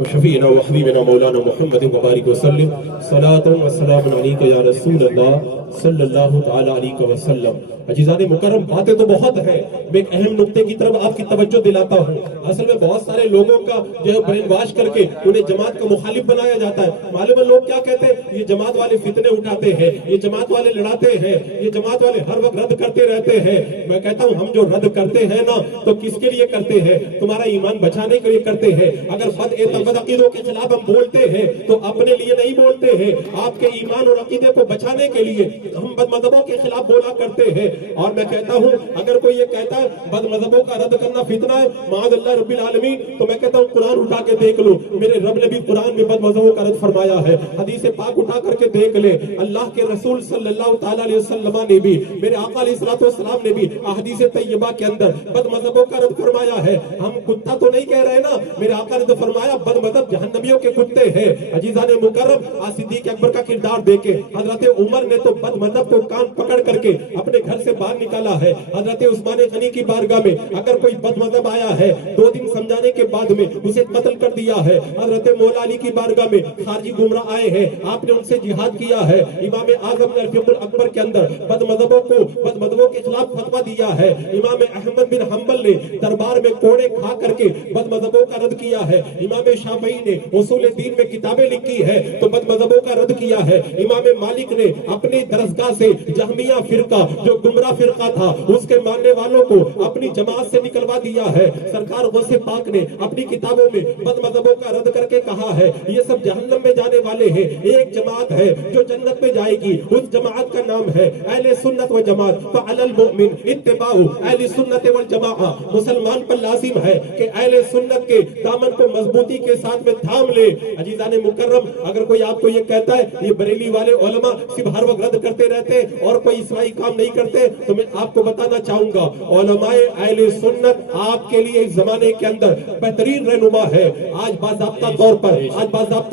व शफीना व हबीबना मौलाना मुहम्मद व बारिक व सल्लिम सलातन व सलामुन अलैका या रसूल अल्लाह सल्लल्लाहु तआला अलैहि वसल्लम। अजीज़ान मुकर्रम, बातें तो बहुत हैं, मैं एक अहम नुक्ते की तरफ आपकी तवज्जो दिलाता हूँ। असल में बहुत सारे लोगों का जो है ब्रेन वॉश करके उन्हें जमात का मुखालिफ बनाया जाता है। मालूम है लोग क्या कहते हैं, ये जमात वाले फितने उठाते हैं, ये जमात वाले लड़ाते हैं, ये जमात वाले हर वक्त रद्द करते रहते हैं। मैं कहता हूँ हम जो रद्द करते हैं ना, तो किसके लिए करते हैं? तुम्हारा ईमान बचाने के लिए करते हैं। अगर बदअकीदों के खिलाफ हम बोलते हैं तो अपने लिए नहीं बोलते हैं, आपके ईमान और अकीदे को बचाने के लिए हम बदमज़हबों के खिलाफ बोला करते हैं। और मैं कहता हूँ अगर कोई ये कहता है बदमज़हबों का रद्द करना फितना है, माअज़ल्लाह रब्बिल आलमीन, तो मैं कहता हूँ कुरान उठा के देख लो, मेरे रब ने भी कुरान में बदमज़हबों का रद्द फरमाया है। हदीस पाक उठा करके देख ले, अल्लाह के रसूल सल्लल्लाहु तआला अलैहि वसल्लम ने भी, मेरे आका अलैहिस्सलातु वस्सलाम ने भी अहदीस तैयबा के अंदर बदमज़हबों का रद्द फरमाया है। हम कुत्ता तो नहीं कह रहे ना, मेरे आका ने तो फरमाया बदमज़हब जहन्नमियों के कुत्ते हैं। अजीज़ान मुकर्रम, आज सिद्दीक़ अकबर का किरदार देखे, हजरत उमर ने तो बदमज़हब को कान पकड़ करके अपने घर से बाहर निकाला है। हजरत उस्मान गनी की बारगाह में अगर कोई बदमज़हब आया है, 2 दिन समझाने के बाद में उसे कत्ल कर दिया है। हजरत मौला अली की बारगाह में खारजी गुमराह आए हैं, आपने उनसे जिहाद किया है। इमाम आज़म ने रफ़ीक़ुल अकबर के अंदर बदमज़हबों के खिलाफ फतवा दिया है। इमाम अहमद बिन हम्बल ने दरबार में कोड़े खा करके बदमज़हबों का रद्द किया है। इमाम शाफ़ई ने उसूल दीन में किताबें लिखी है तो बदमज़हबों का रद्द किया है। इमाम मालिक ने अपनी दरसगाह से जहमिया फिरका जो गुमराह फिरका था उसके मानने वालों को अपनी जमात से निकलवा दिया है। सरकार गौसे पाक ने अपनी किताबों में बदमज़हबों का रद्द करके कहा है ये सब जहन्नम में जाने वाले हैं, एक जमात है जो जन्नत में जाएगी, उस जमात का नाम है अहले सुन्नत व जमात। फअलल मुमिन इत्तिबाउ अहले सुन्नत वल जमाअ, मुसलमान पर लाजिम है कि अहले सुन्नत के दामन को मजबूती के साथ में थाम ले। अजीज़ान मुकर्रम, अगर कोई आपको ये कहता है ये बरेली वाले उलमा सिर्फ हर वक्त रद्द करते रहते हैं और कोई इस्लाही काम नहीं करते, तो मैं आपको बताना चाहूंगा उलमाए अहले सुन्नत आपके लिए इस जमाने के अंदर बेहतरीन रहनुमा है। आज बाज़ाब्ता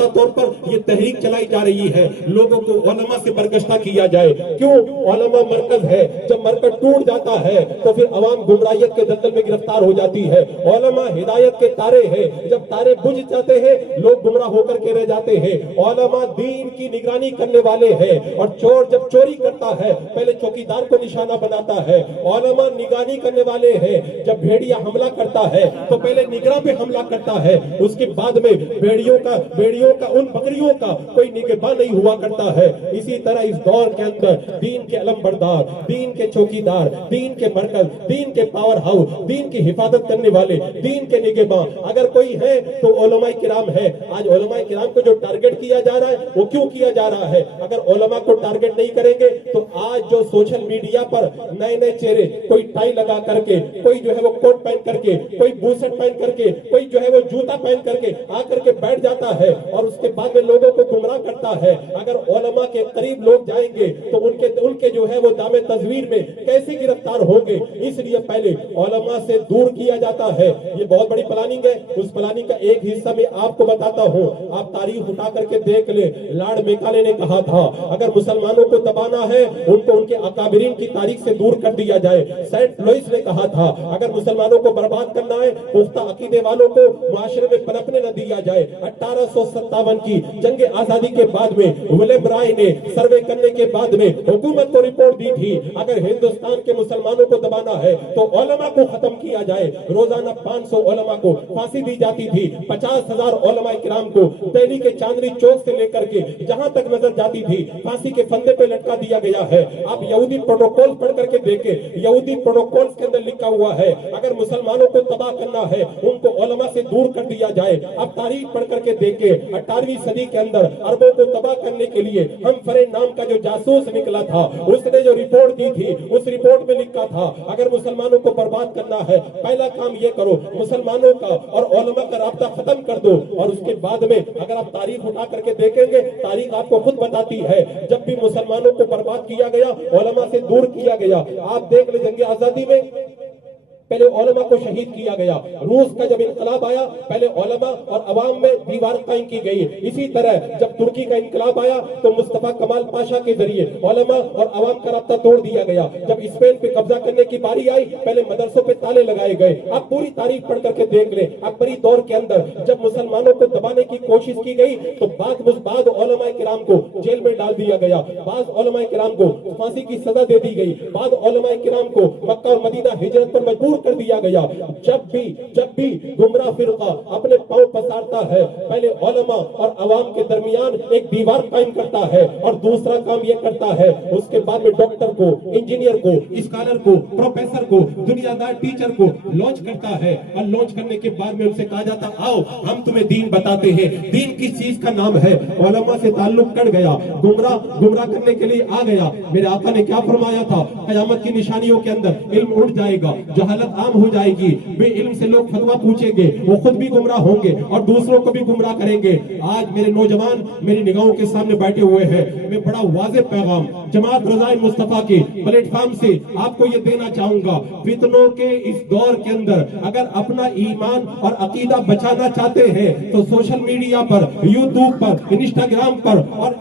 तौर पर ये तहरीक चलाई जा रही है, लोगों को उलमा से बरगश्ता किया जाए। क्यों? उलमा मरकज है, जब मरकज टूट जाता है तो फिर अवाम गुमराहियत के दलदल में गिरफ्तार हो जाती है। उलमा हिदायत के तारे हैं, जब तारे बुझ जाते हैं लोग गुमराह होकर के रह जाते हैं। उलमा दीन की निगरानी करने वाले हैं, और चोर जब चोरी करता है पहले चौकीदार को निशाना बनाता है। उलमा निगरानी करने वाले हैं, जब भेड़िया हमला करता है तो पहले निगरान पे हमला करता है, उसके बाद में भेड़ियों का उन बकरियों का कोई निगहबान नहीं हुआ करता है। इसी तरह इस दौर के अंदर दीन के अलमबरदार, दीन के चौकीदार, दीन के मरकज, दीन के पावर हाउस, दीन की हिफाजत करने वाले, दीन के निगहबान अगर कोई है तो उलमाए किराम है। आज उलमाए किराम को जो टारगेट किया जा रहा है वो क्यों किया जा रहा है? अगर उलमा को टारगेट नहीं करेंगे तो आज जो सोशल मीडिया पर नए नए चेहरे, कोई टाई लगा करके, कोई जो है वो कोट पहन करके, कोई बूशर्ट पहन करके, कोई जो है वो जूता पहन करके आकर के बैठ जाता है और उसके बाद में लोगों को गुमराह करता है। अगर उलमा के करीब लोग जाएंगे तो उनके जो है वो दामे तस्वीर में कैसे गिरफ्तार होंगे, इसलिए पहले उलमा से दूर किया जाता है। ये बहुत बड़ी प्लानिंग है, उस प्लानिंग का एक हिस्सा मैं आपको बताता हूँ। आप तारीख उठा करके देख ले, लॉर्ड मेकाले ने कहा था अगर मुसलमानों को दबाना है उनको उनके अकाबिरीन की तारीख से दूर कर दिया जाए। सेंट लुइस ने कहा था अगर मुसलमानों को बर्बाद करना है पुख्ता अकीदे वालों को मुआशरे में पनपने न दिया जाए। 1857 की जंग आजादी के बाद में विलियम राय ने सर्वे करने के बाद में हुकूमत को रिपोर्ट दी थी अगर हिंदुस्तान के मुसलमानों को दबाना है तो उलमा को खत्म किया जाए। रोजाना 500 उलमा को फांसी दी जाती थी, 50,000 उलमा किराम को दिल्ली के चांदनी चौक से लेकर के जहां तक नजर जाती थी फांसी के फंदे पे लटका दिया गया है। आप यहूदी प्रोटोकॉल पढ़ करके देखें, यहूदी प्रोटोकॉल के अंदर लिखा हुआ है अगर मुसलमानों को तबाह करना है उनको उलमा से दूर कर दिया जाए। आप तारीख पढ़ करके देखें, 18वीं सदी के अंदर अरबों को तबाह करने के लिए हमफरे नाम का जो जासूस निकला था उसने जो रिपोर्ट दी थी उस रिपोर्ट में लिखा था अगर मुसलमानों को बर्बाद करना है पहला काम ये करो मुसलमानों का और उलमा का राब्ता खत्म कर दो। और उसके बाद में अगर आप तारीख उठा करके देखेंगे, तारीख आपको खुद बताती है जब भी मुसलमानों को बर्बाद किया गया, उलमा से दूर किया गया। आप देख ले जंग आजादी में پہلے علماء کو شہید کیا گیا. روس کا جب انقلاب آیا پہلے علماء اور عوام میں دیوار قائم کی گئی. اسی طرح جب ترکی کا انقلاب آیا تو مصطفیٰ کمال پاشا کے ذریعے علماء اور عوام کا رابطہ توڑ دیا گیا. جب اسپین پہ قبضہ کرنے کی باری آئی پہلے مدرسوں پہ تالے لگائے گئے. اب پوری تاریخ پڑھ کر کے دیکھ لیں, اکبری دور کے اندر جب مسلمانوں کو دبانے کی کوشش کی گئی تو بعض علماء کرام کو جیل میں ڈال دیا گیا, بعض علماء کرام کو پھانسی کی سزا دے دی گئی, بعض علماء کرام کو مکہ اور مدینہ ہجرت پر مجبور کر دیا گیا. جب بھی گمراہ فرقہ اپنے پاؤں پسارتا ہے پہلے علماء اور عوام کے درمیان ایک دیوار قائم کرتا ہے اور دوسرا کام یہ کرتا ہے اس کے بعد میں ڈاکٹر کو, انجینئر کو, اسکالر کو, پروفیسر کو, دنیا دار ٹیچر کو لانچ کرتا ہے. اور لانچ کرنے کے بعد میں ان سے کہا جاتا آؤ ہم تمہیں دین بتاتے ہیں. دین کس چیز کا نام ہے؟ علماء سے تعلق کٹ گیا, گمراہ کرنے کے لیے آ گیا. میرے آقا نے کیا فرمایا تھا؟ قیامت کی نشانیوں کے اندر علم اٹھ جائے گا, جہالت عام ہو جائے گی, بے علم سے لوگ فتویٰ پوچھیں گے, وہ خود بھی گمراہ ہوں گے اور دوسروں کو بھی گمراہ کریں گے. آج میرے نوجوان میری نگاہوں کے سامنے بیٹھے ہوئے ہیں, میں بڑا واضح پیغام جماعت رضائے مصطفیٰ کے پلیٹ فارم سے آپ کو یہ دینا چاہوں گا. فتنوں کے اس دور کے اندر اگر اپنا ایمان اور عقیدہ بچانا چاہتے ہیں تو سوشل میڈیا پر, یوٹیوب پر, انسٹاگرام پر اور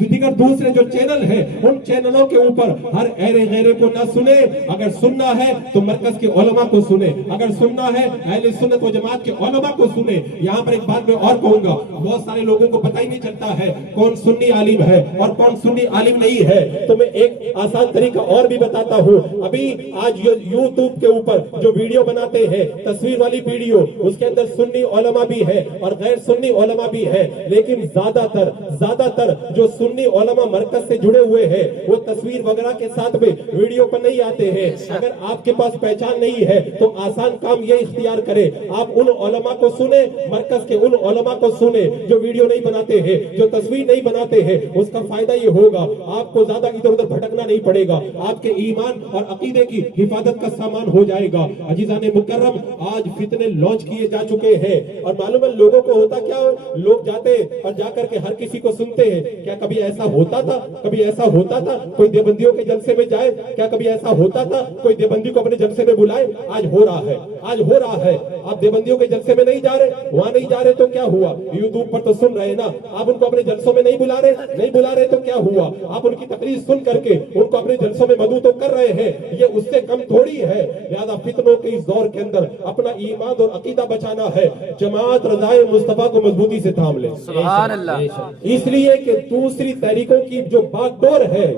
دیگر دوسرے جو چینل ہیں ان چینلوں کے اوپر ہر ایرے غیرے کو نہ سنے. اگر سننا ہے تو مرکز کے علماء کو سنے, اگر سننا ہے اہل سنت و جماعت کے علماء کو سنے. یہاں پر ایک بات میں اور کہوں گا, بہت سارے لوگوں کو پتہ ہی نہیں چلتا ہے کون سنی عالم ہے اور کون سنی عالم نہیں ہے. تو میں ایک آسان طریقہ اور بھی بتاتا ہوں. ابھی آج یوٹیوب کے اوپر جو ویڈیو بناتے ہیں تصویر والی ویڈیو, اس کے اندر سنی علماء بھی ہے اور غیر سنی علماء بھی ہے, لیکن زیادہ تر جو سنی علماء مرکز سے جڑے ہوئے ہیں وہ تصویر وغیرہ کے ساتھ میں ویڈیو پر نہیں آتے ہیں. اگر آپ کے پاس پہچان نہیں ہے تو آسان کام یہ اختیار کرے, آپ ان علماء کو سنیں, مرکز کے ان علماء کو سنیں جو ویڈیو نہیں بناتے ہیں, جو تصویر نہیں بناتے ہیں. اس کا فائدہ یہ ہوگا آپ کو زیادہ ادھر ادھر بھٹکنا نہیں پڑے گا, آپ کے ایمان اور عقیدے کی حفاظت کا سامان ہو جائے گا. عزیزان مکرم, آج فتنے لانچ کیے جا چکے ہیں اور معلوم ہے لوگوں کو ہوتا کیا ہو, لوگ جاتے اور جا کر کے ہر کسی کو سنتے ہیں. کیا کبھی ایسا ہوتا تھا کوئی دیوبندیوں کے جلسے میں جائے؟ کیا کبھی ایسا ہوتا تھا کوئی دیوبندی کو اپنے جلسے میں بلائے؟ آج ہو رہا ہے. آپ دیوبندیوں کے جلسے میں نہیں جا رہے, وہاں نہیں جا رہے تو کیا ہوا؟ یوٹیوب پر تو سن رہے نا. آپ ان کو اپنے جلسوں میں نہیں بلا رہے تو کیا ہوا؟ آپ ان کی تقریر سن کر کے ان کو اپنے جلسوں میں مدعو تو کر رہے ہیں, یہ اس سے کم تھوڑی ہے. لہذا فتنوں کے اس دور کے اندر اپنا ایمان اور عقیدہ بچانا ہے. جماعت رضائے مصطفیٰ کو مضبوطی سے تھام لیں. سبحان اللہ. اس لیے کہ دوسری تحریکوں کی جو باغ ڈور ہے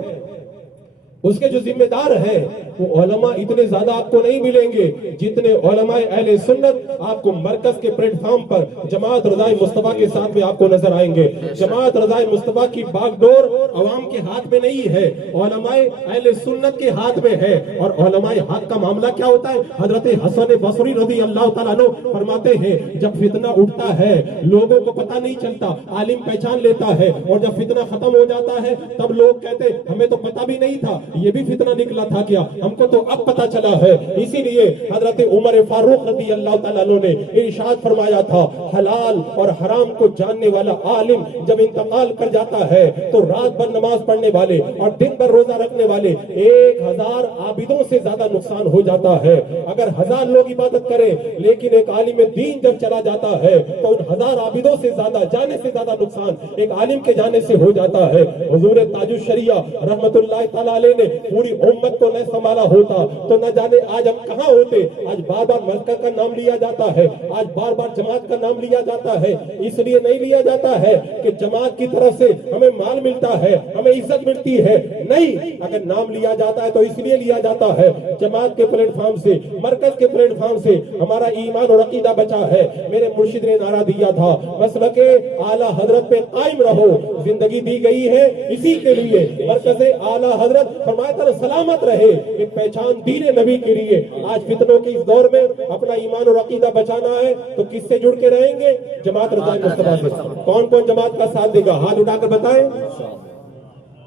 اس کے جو ذمہ دار ہیں وہ علماء اتنے زیادہ آپ کو نہیں ملیں گے جتنے علماء اہل سنت آپ کو مرکز کے پلیٹ فارم پر جماعت رضائے مصطفیٰ کے ساتھ میں آپ کو نظر آئیں گے. جماعت رضائے مصطفیٰ کی باغ ڈور عوام کے ہاتھ میں نہیں ہے, علماء اہل سنت کے ہاتھ میں ہے. اور علماء حق کا معاملہ کیا ہوتا ہے؟ حضرت حسن بصری رضی اللہ تعالیٰ عنہ فرماتے ہیں جب فتنہ اٹھتا ہے لوگوں کو پتہ نہیں چلتا, عالم پہچان لیتا ہے, اور جب فتنہ ختم ہو جاتا ہے تب لوگ کہتے ہمیں تو پتہ بھی نہیں تھا, یہ بھی فتنہ نکلا تھا کیا, ہم کو تو اب پتہ چلا ہے. اسی لیے حضرت عمر فاروق رضی اللہ تعالیٰ عنہ نے ارشاد فرمایا تھا حلال اور حرام کو جاننے والا عالم جب انتقال کر جاتا ہے تو رات بھر نماز پڑھنے والے اور دن بھر روزہ رکھنے والے 1000 عابدوں سے زیادہ نقصان ہو جاتا ہے. اگر 1000 لوگ عبادت کریں لیکن ایک عالم دین جب چلا جاتا ہے تو ان 1000 عابدوں سے زیادہ جانے سے زیادہ نقصان ایک عالم کے جانے سے ہو جاتا ہے. حضور تاج الشریعہ رحمت اللہ تعالیٰ علیہ نے پوری امت کو نہ سنبھالا ہوتا تو نہ جانے آج ہم کہاں ہوتے. آج بار بار مرکز کا نام لیا جاتا ہے, آج بار بار جماعت کا نام لیا جاتا ہے. اس لیے نہیں لیا جاتا ہے کہ جماعت کی طرف سے ہمیں مال ملتا ہے, ہمیں عزت ملتی ہے, نہیں. اگر نام لیا جاتا ہے تو اس لیے لیا جاتا ہے جماعت کے پلیٹ فارم سے, مرکز کے پلیٹ فارم سے ہمارا ایمان اور عقیدہ بچا ہے. میرے مرشد نے نعرہ دیا تھا مسلک اعلیٰ حضرت پہ قائم رہو, زندگی دی گئی ہے اسی کے لیے. مرکز اعلیٰ حضرت فرمایا تھا سلامت رہے ایک پہچان دین نبی کے لیے. آج فتنوں کے اس دور میں اپنا ایمان اور عقیدہ بچانا ہے تو کس سے جڑ کے رہیں گے؟ جماعت رضائے مصطفیٰ سے. کون کون جماعت کا ساتھ دے گا؟ ہاتھ اٹھا کر بتائیں.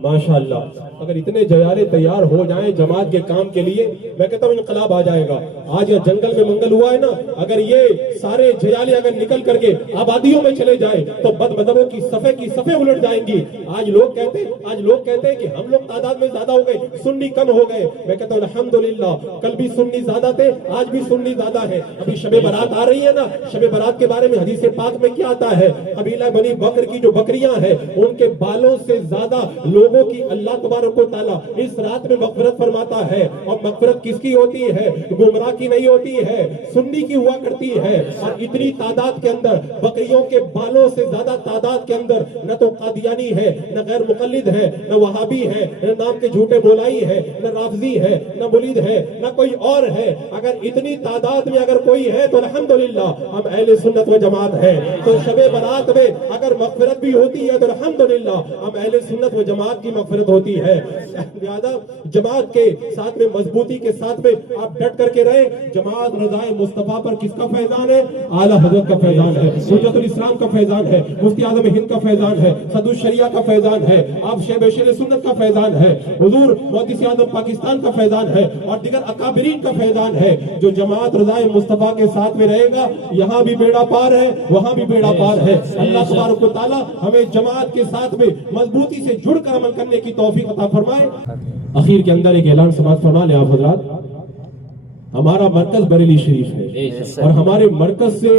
ماشاءاللہ, اگر اتنے جیارے تیار ہو جائیں جماعت کے کام کے لیے, میں کہتا ہوں انقلاب آ جائے گا. آج یہ جنگل میں منگل ہوا ہے نا, اگر یہ सारे झयाले अगर निकल करके आबादियों में चले जाए तो बदमज़हबों की सफ़े उलट जाएंगी। आज लोग कहते हैं कि हम लोग तादाद में ज्यादा हो गए, सुन्नी कम हो गए। मैं कहता हूँ अल्हम्दुलिल्लाह, कल भी सुन्नी ज्यादा थे, आज भी सुन्नी ज्यादा है। अभी शबे बारात आ रही है ना, शबे बारात के बारे में हदीस पाक में क्या आता है, कबीला बनी बकर की जो बकरियां हैं उनके बालों से ज्यादा लोगों की अल्लाह तबारक व तआला इस रात में मग़फ़िरत फरमाता है। और मग़फ़िरत किसकी होती है? गुमराह की नहीं होती है, सुन्नी की हुआ करती है। और इतनी तादाद के अंदर बकरियों के बालों से ज्यादा तादाद के अंदर न तो कादियानी है, न गैर मुक़ल्लिद है, न वहाबी है, न नाम के झूठे बोलाई है, न राफ़ज़ी है, न मुरीद है, न कोई और है। अगर इतनी तादाद में अगर कोई है तो अल्हम्दुलिल्लाह हम अहले सुन्नत व जमात है। तो शबे बारात में अगर मग़फ़िरत भी होती है तो अल्हम्दुलिल्लाह हम अहले सुन्नत व जमात की मग़फ़िरत होती है। लिहाजा जमात के साथ में, मजबूती के साथ में आप डट करके रहे। जमात रज़ाए मुस्तफ़ा पर किसका फैजान है? आला हज़रत का फैजान है, हुज्जतुल इस्लाम का फैजान है, मुफ्ती आज़म हिंद का फैजान है, सदुल शरिया का फैजान है, आप शेर सुन्नत का फैजान है, हुजूर मुहद्दिस आज़म पाकिस्तान का फैजान है और दिगर अकाबिरीन का फैजान है। जो जमात रज़ाए मुस्तफ़ा के साथ में रहेगा, यहाँ भी बेड़ा पार है, वहाँ भी बेड़ा पार है। अल्लाह तबारक व तआला हमें जमात के साथ में मजबूती से जुड़कर अमल करने की तौफीक अता फरमाए। आखिर के अंदर एक ऐलान समाअत फरमा लें आप हज़रात। हमारा मरकज बरेली शरीफ है और हमारे मरकज से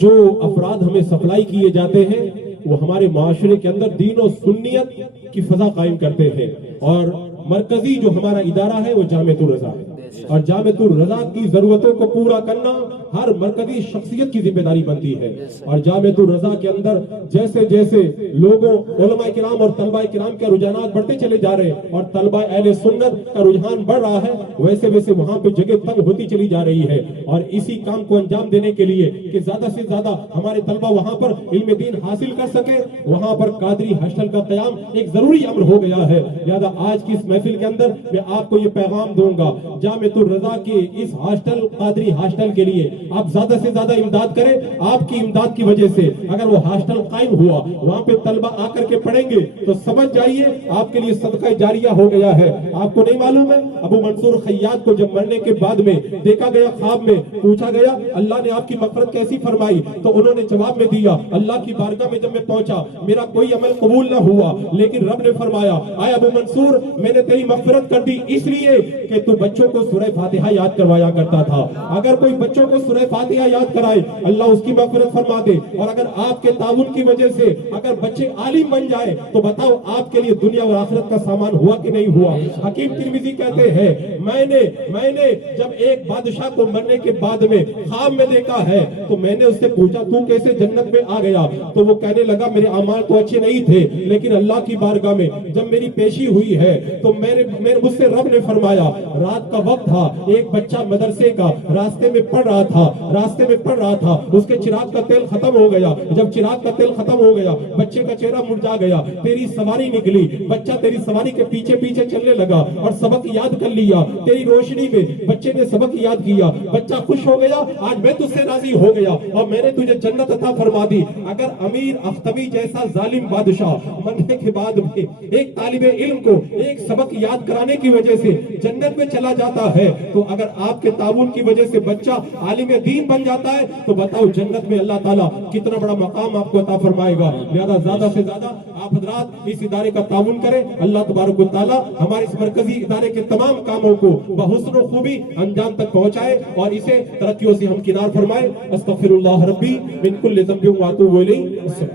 जो अफराद हमें सप्लाई किए जाते हैं वो हमारे माशरे के अंदर दीन और सुन्नियत की फजा कायम करते हैं। और मरकजी जो हमारा इदारा है वो जामिअतुर रज़ा है और जामिअतुर रज़ा की जरूरतों को पूरा करना हर मरकजी शख्सियत की जिम्मेदारी बनती है। और जामिअतुर रज़ा के अंदर जैसे जैसे लोगों, उलमाए किराम और तलबाए किराम के रुझानात बढ़ते चले जा रहे हैं और तलबाए अहले सुन्नत का रुझान बढ़ रहा है, वैसे वैसे वहां पे जगह तंग होती चली जा रही है। और इसी काम को अंजाम देने के लिए कि ज्यादा से ज्यादा हमारे तलबा वहां पर इल्म दीन हासिल कर सके, वहां पर कादरी हॉस्टल का क़याम एक जरूरी अम्र हो गया है। लिहाजा आज की इस महफिल के अंदर मैं आपको ये पैगाम दूंगा, जामिअतुर रज़ा के इस हॉस्टल, कादरी हॉस्टल के लिए आप ज्यादा से ज्यादा इमदाद करें। आपकी इमदाद की वजह से अगर वो हॉस्टल कायम हुआ, वहां पे तलबा आकर के पढ़ेंगे तो समझ जाइए आपके लिए सदका जारिया हो गया है। आपको नहीं मालूम है, अबू मंसूर खैयात को जब मरने के बाद में देखा गया, ख्वाब में पूछा गया अल्लाह ने आपकी मग़फ़िरत कैसी फरमाई, तो उन्होंने जवाब में दिया अल्लाह की बारगाह में जब मैं पहुंचा मेरा कोई अमल कबूल न हुआ, लेकिन रब ने फरमाया आए अबू मंसूर, मैंने तेरी मग़फ़िरत कर दी इसलिए कि तू बच्चों को सूरह फातिहा याद करवाया करता था। अगर कोई बच्चों को सूरह फातिहा याद कराए अल्लाह उसकी मग़फ़िरत फरमा दे। और अगर आपके ताउन की वजह से अगर बच्चे आलिम बन जाए तो बताओ आपके लिए दुनिया और आखिरत का सामान हुआ कि नहीं हुआ। हकीम तिरमिज़ी कहते हैं मैंने जब एक बादशाह को मरने के बाद में ख्वाब में देखा है तो मैंने उससे पूछा तू कैसे जन्नत में आ गया, तो वो कहने लगा मेरे अमाल तो अच्छे नहीं थे, लेकिन अल्लाह की बारगाह में जब मेरी पेशी हुई है तो मेरे मुझसे रब ने फरमाया, रात का वक्त था, एक बच्चा मदरसे का रास्ते में पढ़ रहा था, उसके चिराग का तेल खत्म हो गया। जब चिराग का तेल खत्म हो गया बच्चे का चेहरा मुरझा गया, तेरी सवारी निकली, बच्चा तेरी सवारी के पीछे पीछे चलने लगा और सबक याद कर लिया। तेरी रोशनी में बच्चे ने सबक याद किया, बच्चा खुश हो गया, आज मैं तुझसे राजी हो गया और मैंने तुझे जन्नत अता फरमा दी। अगर अमीर अख्तबी जैसा जालिम बादशाह मरने के बाद में एक तालिबे इल्म को एक सबक याद कराने की वजह से जन्नत में चला जाता है, तो अगर आपके ताउन की वजह से बच्चा आलिम दीन बन जाता है तो बताओ जन्नत में अल्लाह ताला कितना बड़ा मकाम आपको अता फरमाएगा। लिहाजा ज्यादा से ज्यादा आप हज़रात इस इदारे का ताउन करें। अल्लाह तबारक व तआला हमारे इस मरकजी इदारे के तमाम कामों को बहुस्न व खूबी अंजाम तक पहुंचाए और इसे तरक्कियों से हमकिनार फरमाए। अस्तगफिरुल्लाह रब्बी मिन कुल्लि ज़ंबिन व अतूबु इलैह।